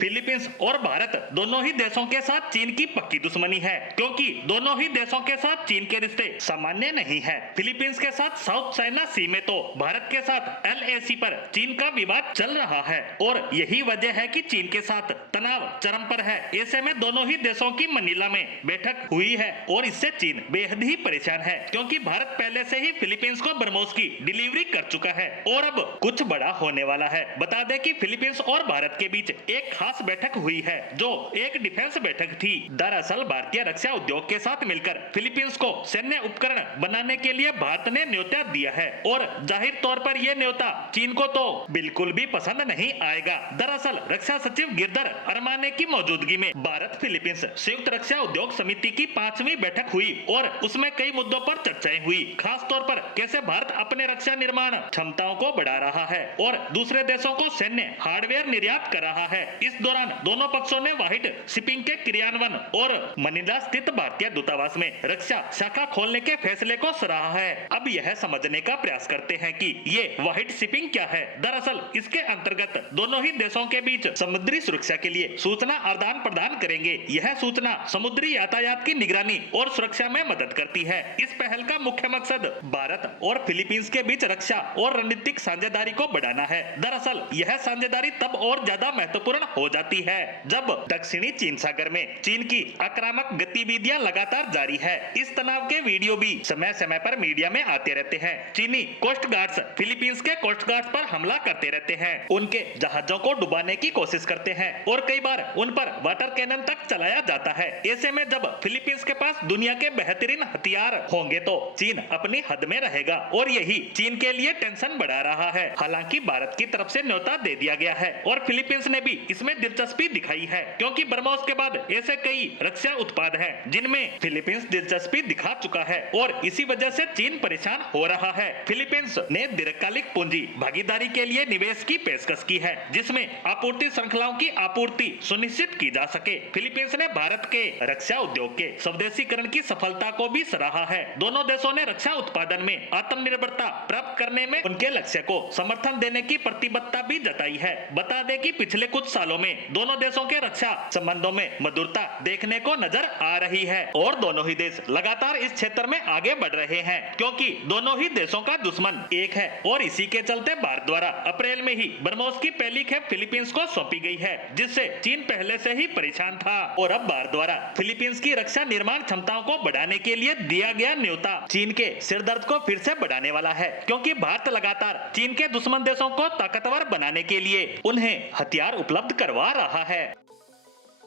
Philippines और भारत दोनों ही देशों के साथ चीन की पक्की दुश्मनी है, क्योंकि दोनों ही देशों के साथ चीन के रिश्ते सामान्य नहीं है। फिलीपींस के साथ साउथ चाइना सी में तो भारत के साथ LAC पर चीन का विवाद चल रहा है और यही वजह है कि चीन के साथ तनाव चरम पर है। ऐसे में दोनों ही देशों की मनीला में बैठक हुई है और इससे चीन बेहद ही परेशान है, क्योंकि भारत पहले से ही फिलीपींस को ब्रह्मोस की डिलीवरी कर चुका है और अब कुछ बड़ा होने वाला है। बता दें कि फिलीपींस और भारत के बीच एक खास बैठक हुई है, जो एक डिफेंस बैठक थी। दरअसल भारतीय रक्षा उद्योग के साथ मिलकर फिलीपींस को सैन्य उपकरण बनाने के लिए भारत ने न्योता दिया है और जाहिर तौर पर यह न्योता चीन को तो बिल्कुल भी पसंद नहीं आएगा। दरअसल रक्षा सचिव गिरधर अरमाने की मौजूदगी में भारत फिलीपींस संयुक्त रक्षा उद्योग समिति की 5वीं बैठक हुई और उसमें कई मुद्दों पर चर्चाएं हुई, खास तौर पर कैसे भारत अपने रक्षा निर्माण क्षमताओं को बढ़ा रहा है और दूसरे देशों को सैन्य हार्डवेयर निर्यात कर रहा है। इस दौरान दोनों पक्षों ने व्हाइट शिपिंग के क्रियान्वयन और मनीला स्थित भारतीय दूतावास में रक्षा शाखा खोलने के फैसले को सराहा है। अब यह समझने का प्रयास करते हैं कि ये व्हाइट शिपिंग क्या है। दरअसल इसके अंतर्गत दोनों ही देशों के बीच समुद्री सुरक्षा के लिए सूचना आदान प्रदान करेंगे। यह सूचना समुद्री यातायात की निगरानी और सुरक्षा में मदद करती है। इस पहल का मुख्य मकसद भारत और फिलीपींस के बीच रक्षा और रणनीतिक साझेदारी को बढ़ाना है। दरअसल यह साझेदारी तब और ज्यादा महत्वपूर्ण हो जाती है जब दक्षिणी चीन सागर में चीन की आक्रामक गतिविधियां लगातार जारी है। इस तनाव के वीडियो भी समय समय पर मीडिया में आते रहते हैं। चीनी कोस्ट गार्ड्स फिलीपींस के कोस्ट गार्ड्स पर हमला करते रहते हैं, उनके जहाजों को डुबाने की कोशिश करते हैं और कई बार उन पर वाटर कैनन तक चलाया जाता है। ऐसे में जब फिलीपींस के पास दुनिया के बेहतरीन हथियार होंगे तो चीन अपनी हद में रहेगा और यही चीन के लिए टेंशन बढ़ा रहा है। हालांकि भारत की तरफ से न्योता दे दिया गया है और फिलीपींस ने भी इसमें दिलचस्पी दिखाई है, क्योंकि ब्रह्मोस के बाद ऐसे कई रक्षा उत्पाद हैं जिनमें फिलीपींस दिलचस्पी दिखा चुका है और इसी वजह से चीन परेशान हो रहा है। फिलीपींस ने दीर्घकालिक पूंजी भागीदारी के लिए निवेश की पेशकश की है, जिसमें आपूर्ति श्रृंखलाओं की आपूर्ति सुनिश्चित की जा सके। फिलीपींस ने भारत के रक्षा उद्योग के स्वदेशीकरण की सफलता को भी सराहा है। दोनों देशों ने रक्षा उत्पादन में आत्मनिर्भरता प्राप्त करने में उनके लक्ष्य को समर्थन देने की प्रतिबद्धता भी जताई है। बता दें कि पिछले कुछ सालों में दोनों देशों के रक्षा संबंधों में मधुरता देखने को नजर आ रही है और दोनों ही देश लगातार इस क्षेत्र में आगे बढ़ रहे हैं, क्योंकि दोनों ही देशों का दुश्मन एक है और इसी के चलते भारत द्वारा अप्रैल में ही ब्रह्मोस की पहली खेप फिलीपींस को सौंपी गई है, जिससे चीन पहले से ही परेशान था और अब भारत द्वारा फिलीपींस की रक्षा निर्माण क्षमताओं को बढ़ाने के लिए दिया गया न्योता चीन के सिरदर्द को फिर से बढ़ाने वाला है, क्योंकि भारत लगातार चीन के दुश्मन देशों को ताकतवर बनाने के लिए उन्हें हथियार उपलब्ध करवा रहा है।